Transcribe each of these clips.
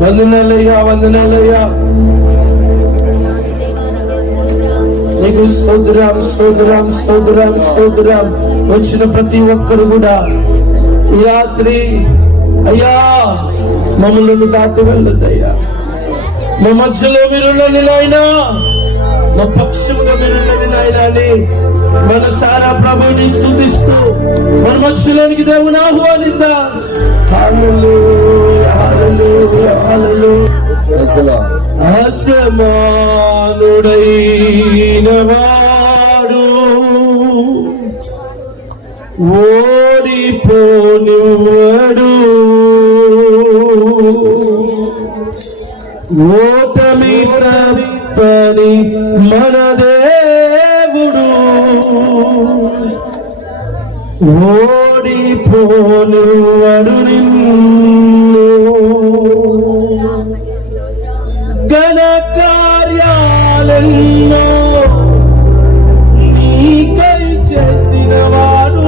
వందనాలయ్యా, వందనాలయ్యా. నీకు స్తోత్రం, స్తోత్రం, స్తోత్రం, స్తోత్రం. వచ్చిన ప్రతి ఒక్కరు కూడా ఈ రాత్రి అయ్యా మమ్మల్ని దాటి వెళ్ళొద్దయ్యా. మా మధ్యలో మీరున్నది నాయనా, మా పక్షముగా మీరున్నది నాయనా అని మనసారా ప్రభువుని స్తుతిస్తూ మన మధ్యలోనికి దేవుని ఆహ్వానిద్దాం. హల్లెలూయా, హల్లెలూయా, హల్లెలూయా. అసమానుడైన వాడు ఓడిపోనివ్వడు, ఓటమి తప్పని మన దేవుడు ఓడిపోనివ్వడు నిన్ను. ఘన కార్యాలెన్నో నీకై చేసిన వాడు,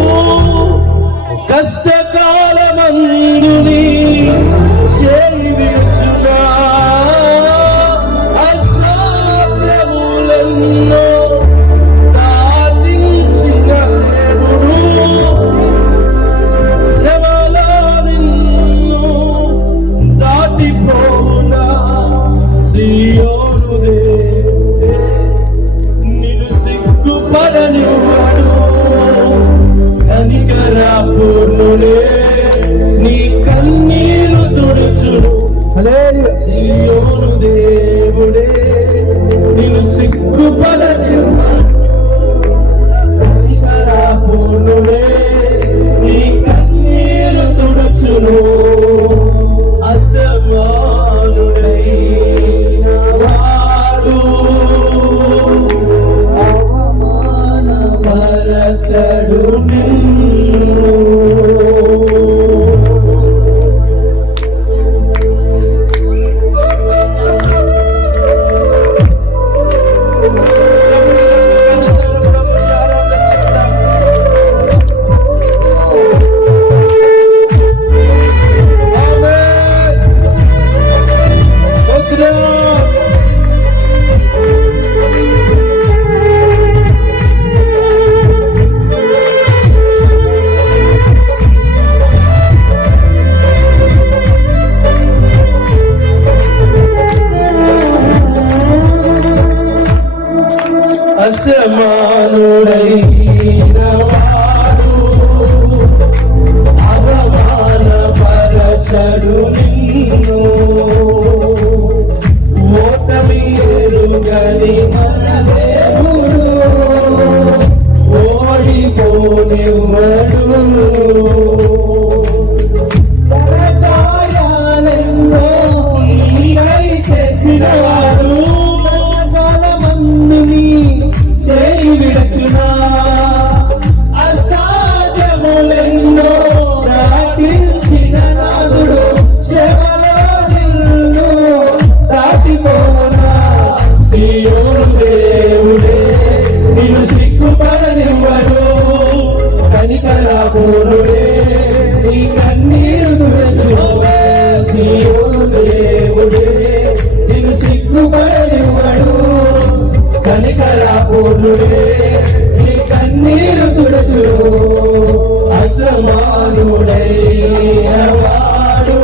కష్టకాలమందు నీ చేయి విడుచునా, అసాధ్యములెన్నో దాటించిన దేవుడు, శ్రమలో నిన్ను దాటిపోవునా. సియోను దేవుడే నిన్ను సిగ్గుపడనివ్వడు, కనికర పూర్ణుడే నీ కన్నీరు తుడుచును. సియోను దేవుడే నిన్ను సిగ్గుపడనివ్వడు, కనికర పూర్ణుడే నీ కన్నీరు తుడుచును. అసమానుడైన వాడు అవమానపరచడు నిన్ను. అసమానుడైన వాడు అవమానపరచడు నిన్ను, ఓటమి ఎరుగని మన దేవుడు ఓడిపోనివ్వడు. కార్యాలెన్నో నీకై చేసిన వాడు, కాలమందు నీ చేయి విడుచునా, అసాధ్యములెన్నో దాటించిన నాదుడు, శ్రమలో నిన్ను దాటిపోవునా. సియోను దేవుడే నిన్ను సిగ్గుపడనివ్వడు, కనికర పూర్ణుడే నీ కన్నీరు తుడుచును. సియోను దేవుడే నిన్ను సిగ్గుపడనివ్వడు, కనికర పూర్ణుడే నీ కన్నీరు తుడుచును. అసమానుడైన వాడు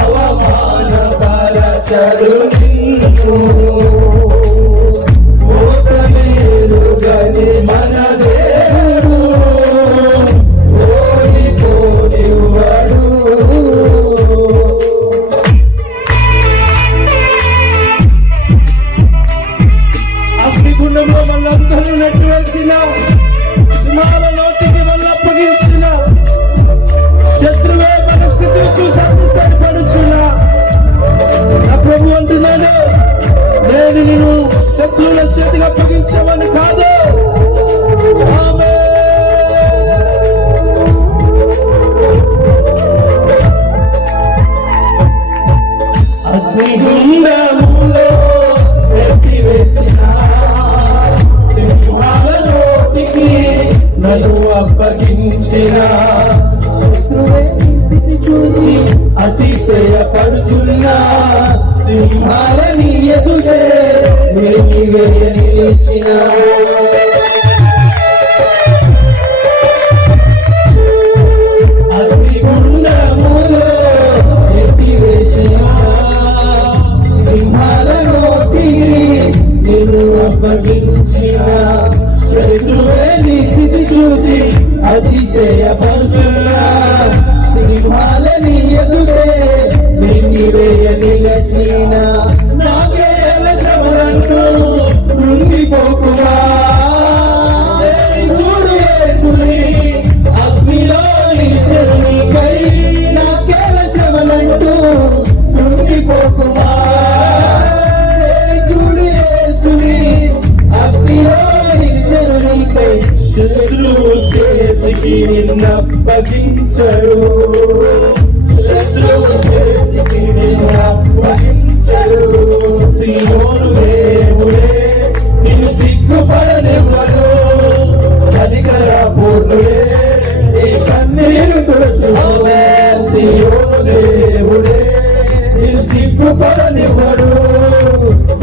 అవమానపరచడు నిన్ను, ఓటమి ఎరుగని మన దేవుడు ఓడిపోనివ్వడు. అగ్నిగుండంలో మనందరూ నెట్టివేసిన, సింహాల నోటికి మళ్ళీ అప్పగించిన, శత్రువే పరిస్థితిని చూసి సరిపడుచున్నా. నా ప్రభు అంటున్నాడు, నేను నిన్ను శత్రువుల చేతికి అప్పగించమని కాదు. అగ్నిగుండములో నెట్టివేసిన, సింహాల నోటికి నన్ను అప్పగించిన చూసి అతిశయపడుచున్నా సింహాలని ఎదుటే నిలిచిన అగ్నిగుండములో ఎత్తివేసిన సింహాల నోటిని నిన్ను అప్పగించిన శత్రువే నీ స్థితి చూసి అతిశయపడుచున్నా సింహాలని ఎదుటే నిన్నివేయ నిలచిన నాకేల శ్రమలంటూ కృంగిపోకుమా చూడు యేసుని అగ్నిలో నిలిచెను నీకై నాకేల శ్రమలంటూ కృంగిపోకుమా చూడు యేసుని అగ్నిలో నిలిచెను నీకై శత్రువు చేతికి నిన్నప్పగించరు శత్రువు చేతికి నిన్నప్పగించరు సీయోను దేవుడే నిన్ను సిగ్గుపడనివ్వడు కనికర పూర్ణుడే నీ కన్నీరు తుడుచును సీయోను దేవుడే నిన్ను సిగ్గుపడనివ్వడు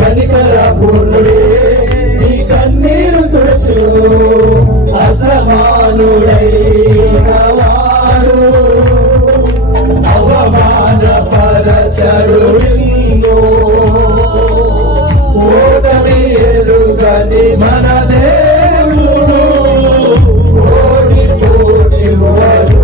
కనికర పూర్ణుడే నీ కన్నీరు తుడుచును అసమానుడైన వాడు అవమానపరచడు నిన్ను ఓటమి ఎరుగని మన దేవుడు ఓడిపోనివ్వడు.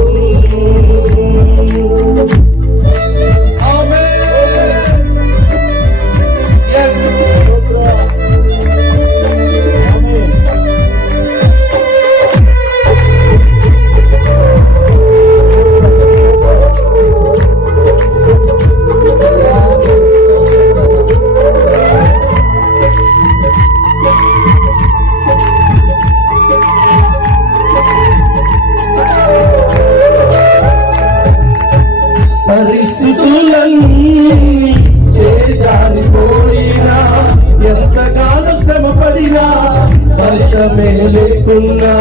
పరిస్థితులన్నీ చేజారిపోయినా ఎంతగానో శ్రమపడినా ఫలితమే లేకున్నా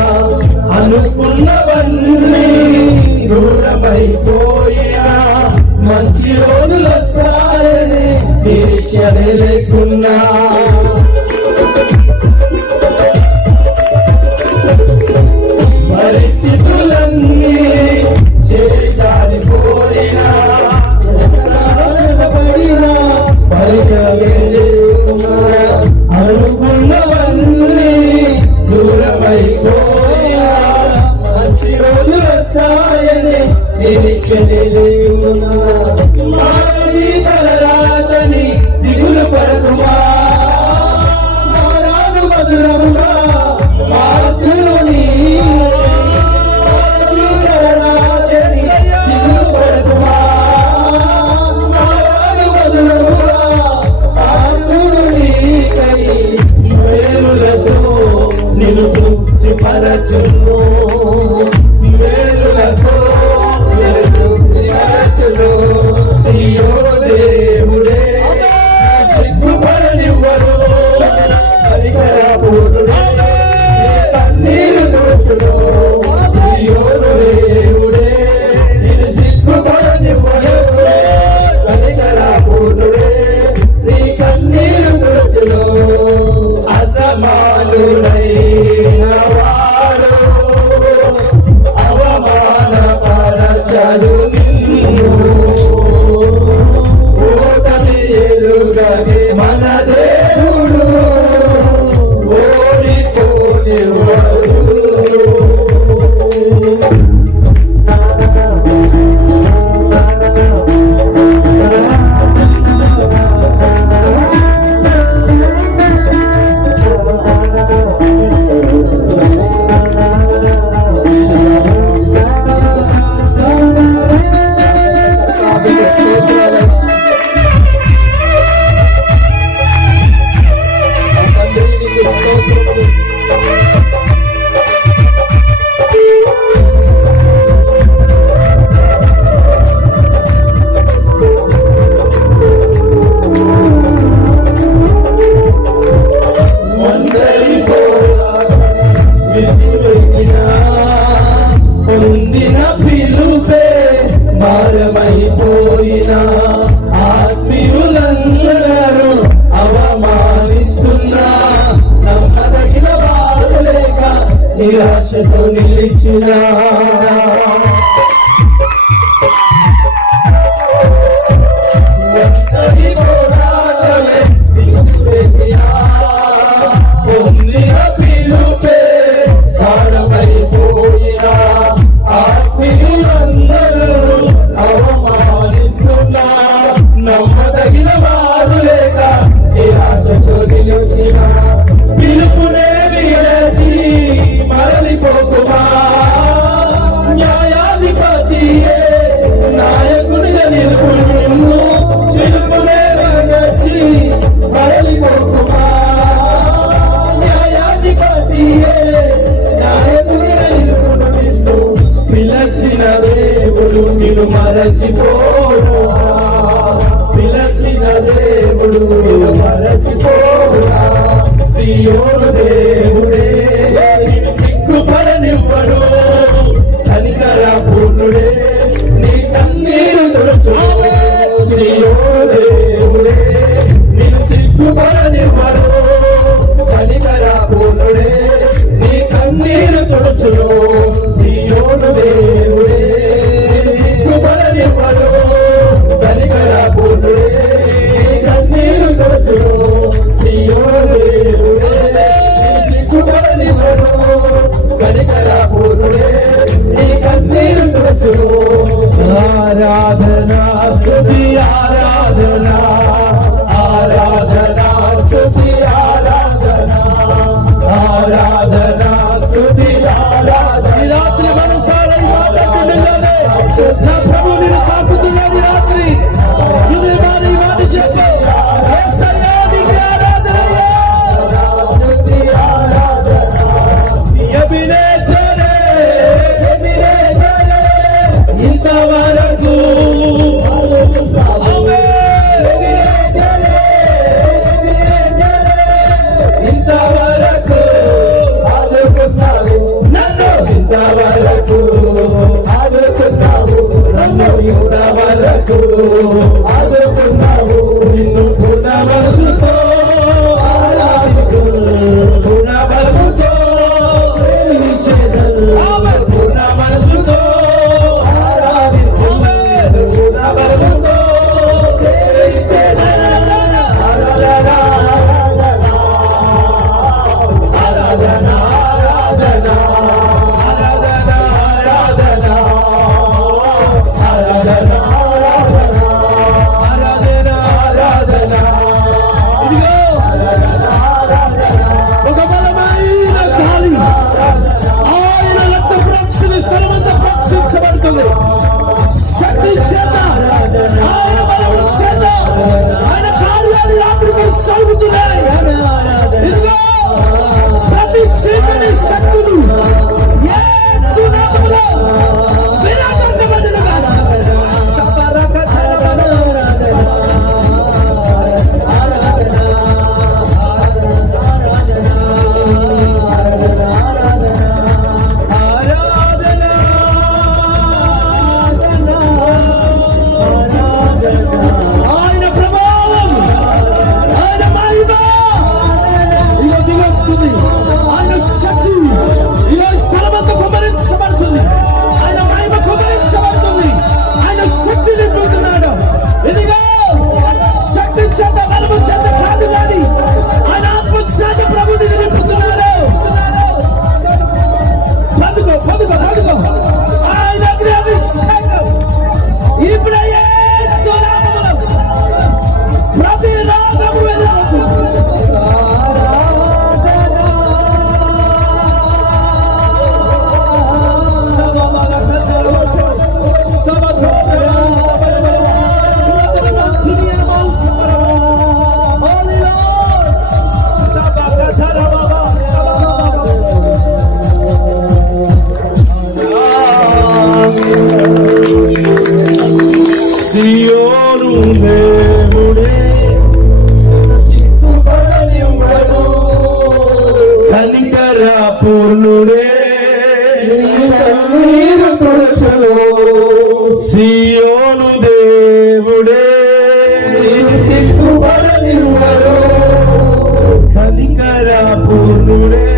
అనుకున్నవన్నీ దూరమైపోయినా మంచి రోజులు వస్తాయని నిరీక్షణ లేకున్నా పరిస్థితులన్నీ చేజారిపోయినా అనుకున్నవన్నీ దూరమైపోయా మంచి రోజులు వస్తాయని నిరీక్షణ తలరాతని దిగులు పడకుమా మధురముగా మార్చును నీ నిన్ను తృప్తిపరచును మేలులతో తృప్తిపరచును సీయోను దేవుడే సిగ్గుపడనివ్వడు కనికర పూర్ణుడే కన్నీరు తుడుచును సీయోను దేవుడే నిన్ను సిగ్గుపడనివ్వడు కనికర పూర్ణుడే నీ కన్నీరు తుడుచును అసమానుడైన వాడు అవమానపరచడు నిన్ను ఓటమి ఎరుగని మన దేవుడు ఓడిపోనివ్వడు. పొందిన పిలుపే భారమైపోయిన ఆత్మీయులందరూ అవమానిస్తున్నా నమ్మదగిన వారు లేక నిరాశతో నిలిచిన పొందిన పిలుపే భారమైపోయిన ఆత్మీయులందరూ అవమానిస్తున్నా నమ్మదగిన వారు లేక నిరాశతో నిలిచిన పిలుపునే విడచి మరలిపోకుమా న్యాయాధిపతియే నాయకుడిగా నిలుపును పిలుపునే విడచి మరలిపోకుమా న్యాయాధిపతియే నాయకుడిగా నిలుపును పిలచిన దేవుడు నిన్ను మరచిపోడు పిలచిన దేవుడు నిన్ను మరచిపోడా సియోను దేవుడే నిన్ను సిగ్గుపడనివ్వడు కనికర పూర్ణుడే నీ కన్నీరు తుడుచు సియోను దేవుడే నిన్ను సిగ్గుపడనివ్వడు కనికర పూర్ణుడే నీ కన్నీరు తుడుచును సియోను దేవుడే సిగ్గుపడనివ్వడు కనికర పూర్ణుడే నీ కన్నీరు తుడుచును సియోను దేవుడే సిగ్గుపడనివ్వడు కనికర పూర్ణుడే నీ కన్నీరు తుడుచును ఆరాధనా స్తుతి ఆరాధనా ఆరాధనా స్తుతి ఆరాధనా ఆరాధనా స్తుతి ఆరాధన ఈ రాత్రి మనసారా ఈ మాట వినగానే నా ప్రభు నిన్ను తాకుతున్నాడు రాత్రి హృదయమాని ఈ మాట చెప్పు యేసయ్యా నీకే ఆరాధన స్తుతి ఆరాధన ఎబినేజరే ఇంతవరకు నీ కన్నీరు తుడుచును. సియోను దేవుడే నీకు సిగ్గుపడనివ్వడు. కనికర పూర్ణుడే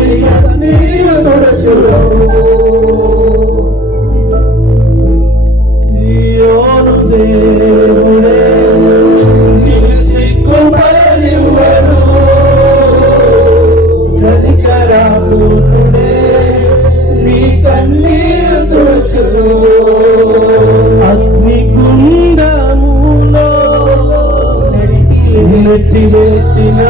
నీ కన్నీరు తుడుచును. సియోను దేవుడే నీకు సిగ్గుపడనివ్వడు. కనికర పూర్ణుడే నీ కన్నీరు తుడుచును. అగ్నిగుండములో నెట్టివేసిన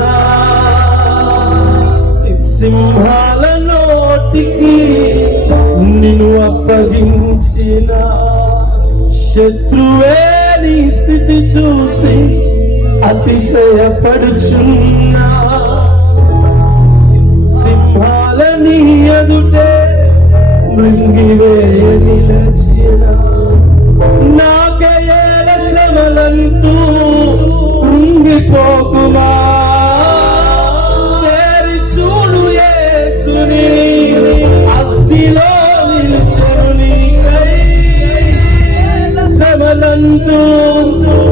సింహాల నోటికి నిన్ను అప్పగించిన శత్రువే నీ స్థితి చూసి అతిశయపడుచున్నా. సింహాలని ఎదుటే మృంగివేయ నిలచిన నాకేల శ్రమలంటూ కృంగిపోకుమా. తేరి చూడు యేసుని అగ్నిలో నిలుచును నీకై. శ్రమలంటూ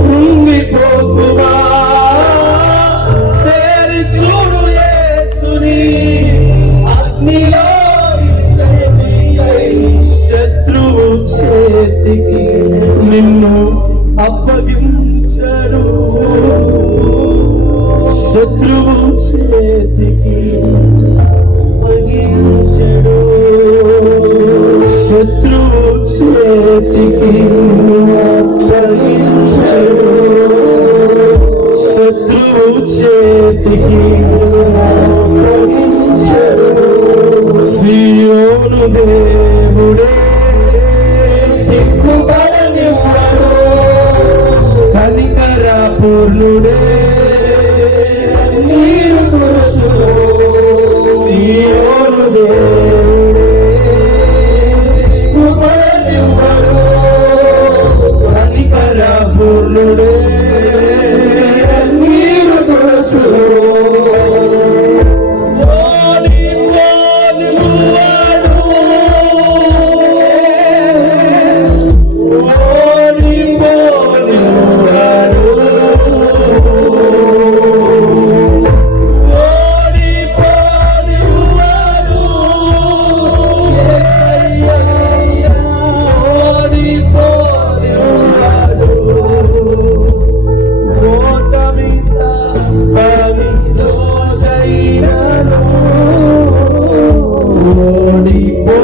కృంగిపోకుమా. తేరి చూడు యేసుని అగ్నిలో శత్రువు చేతికి నిన్ను అప్పగించడు. శత్రువు చేతికి అప్పగించడు. శత్రువు చేతికి అప్పగించడు. శత్రువు చేతికి అప్పగించడు. సియోను దేవుడే సిగ్గుపడనివ్వడు. కనికర పూర్ణుడే నీరు తుడుచును. సియోను దేవుడే సిగ్గుపడనివ్వడు. కనికర పూర్ణుడే నీరు తుడుచును. ఓడిపో